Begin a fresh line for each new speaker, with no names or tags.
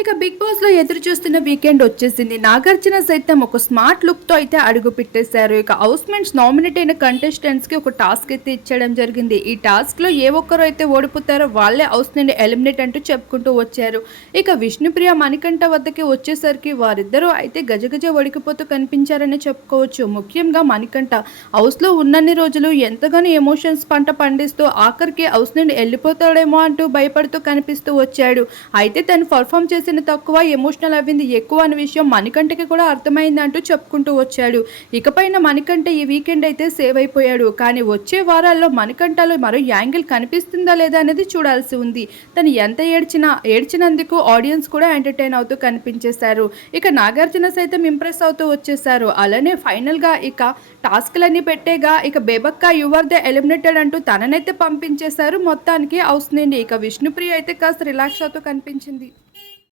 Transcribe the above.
ఇక బిగ్ బాస్లో ఎదురు చూస్తున్న వీకెండ్ వచ్చేసింది. నాగార్జున సైతం ఒక స్మార్ట్ లుక్తో అయితే అడుగు పెట్టేశారు. ఇక హౌస్ మెంట్స్ నామినేట్ అయిన కంటెస్టెంట్స్కి ఒక టాస్క్ అయితే ఇచ్చడం జరిగింది. ఈ టాస్క్లో ఏ ఒక్కరు అయితే ఓడిపోతారో వాళ్ళే హౌస్ నుండి ఎలిమినేట్ అంటూ చెప్పుకుంటూ వచ్చారు. ఇక విష్ణుప్రియ మణికంఠ వద్దకి వచ్చేసరికి వారిద్దరూ అయితే గజగజ వడికిపోతూ కనిపించారని చెప్పుకోవచ్చు. ముఖ్యంగా మణికంఠ హౌస్లో ఉన్నన్ని రోజులు ఎంతగానో ఎమోషన్స్ పంట పండిస్తూ ఆఖరికి హౌస్ నుండి వెళ్ళిపోతాడేమో అంటూ భయపడుతూ కనిపిస్తూ వచ్చాడు. అయితే తను పర్ఫామ్ చేసిన తక్కువ ఎమోషనల్ అవ్వింది ఎక్కువ అనే విషయం మణికంఠకి కూడా అర్థమైంది అంటూ చెప్పుకుంటూ వచ్చాడు. ఇకపైన మణికంఠ ఈ వీకెండ్ అయితే సేవ్ అయిపోయాడు. కానీ వచ్చే వారాల్లో మణికంఠలో మరో యాంగిల్ కనిపిస్తుందా లేదా అనేది చూడాల్సి ఉంది. తను ఎంత ఏడ్చినా ఏడ్చినందుకు ఆడియన్స్ కూడా ఎంటర్టైన్ అవుతూ కనిపించేశారు. ఇక నాగార్జున సైతం ఇంప్రెస్ అవుతూ వచ్చేసారు అలానే ఫైనల్గా ఇక టాస్క్లన్నీ పెట్టేగా ఇక బేబక్క యువర్ ద ఎలిమినేటెడ్ అంటూ తననైతే పంపించేశారు. మొత్తానికి అవుతుందండి ఇక విష్ణుప్రియ అయితే కాస్త రిలాక్స్ అవుతూ కనిపించింది.